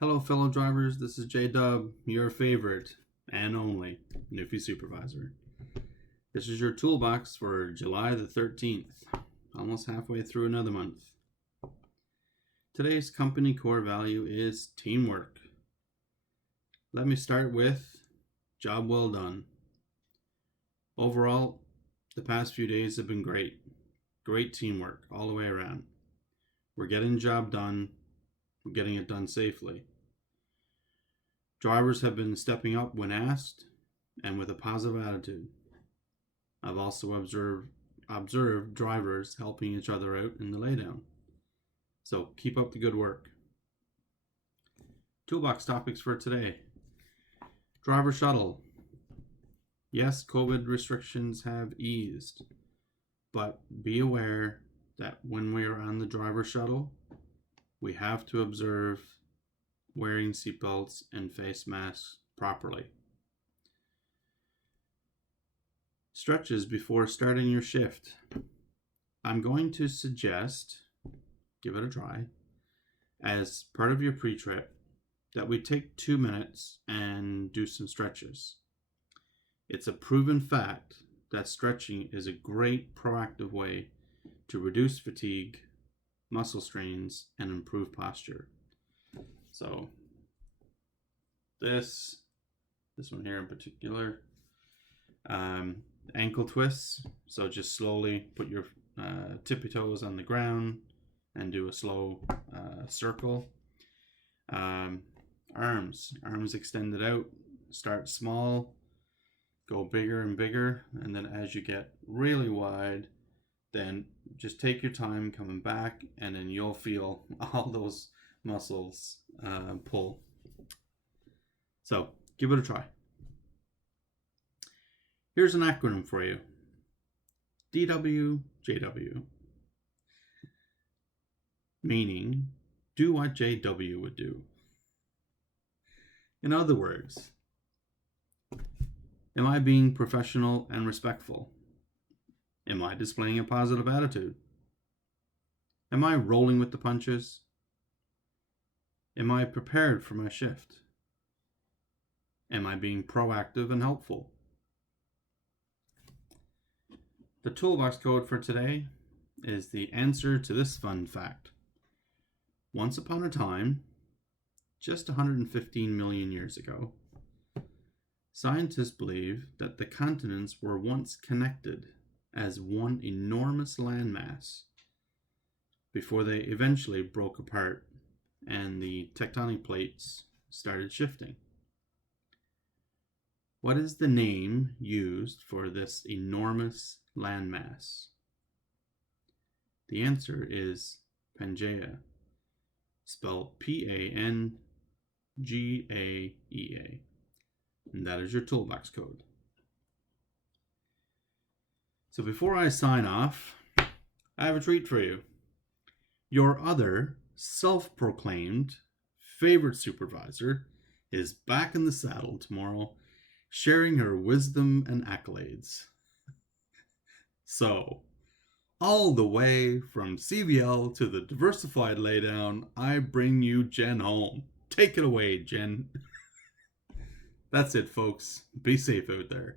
Hello, fellow drivers. This is J-Dub, your favorite and only Newfie supervisor. This is your toolbox for July the 13th, almost halfway through another month. Today's company core value is teamwork. Let me start with job well done. Overall, the past few days have been great. Great teamwork all the way around. We're getting the job done. We're getting it done safely. Drivers have been stepping up when asked and with a positive attitude. I've also observed drivers helping each other out in the laydown. So keep up the good work. Toolbox topics for today. Driver shuttle. Yes, COVID restrictions have eased, but be aware that when we are on the driver shuttle, we have to observe wearing seatbelts and face masks properly. Stretches before starting your shift. I'm going to suggest, give it a try, as part of your pre-trip, that we take 2 minutes and do some stretches. It's a proven fact that stretching is a great proactive way to reduce fatigue, muscle strains, and improve posture. So this one here in particular, ankle twists. So just slowly put your tippy toes on the ground and do a slow circle. Arms extended out. Start small, go bigger and bigger, and then as you get really wide, then just take your time coming back, and then you'll feel all those muscles pull. So give it a try. Here's an acronym for you. DWJW, meaning do what JW would do. In other words, am I being professional and respectful? Am I displaying a positive attitude? Am I rolling with the punches? Am I prepared for my shift? Am I being proactive and helpful? The toolbox code for today is the answer to this fun fact. Once upon a time, just 115 million years ago, scientists believe that the continents were once connected as one enormous landmass before they eventually broke apart and the tectonic plates started shifting. What is the name used for this enormous landmass? The answer is Pangaea, spelled Pangaea, and that is your toolbox code. So before I sign off, I have a treat for you. Your other self-proclaimed favorite supervisor is back in the saddle tomorrow, sharing her wisdom and accolades. So, all the way from CVL to the diversified laydown, I bring you Jen home. Take it away, Jen. That's it, folks. Be safe out there.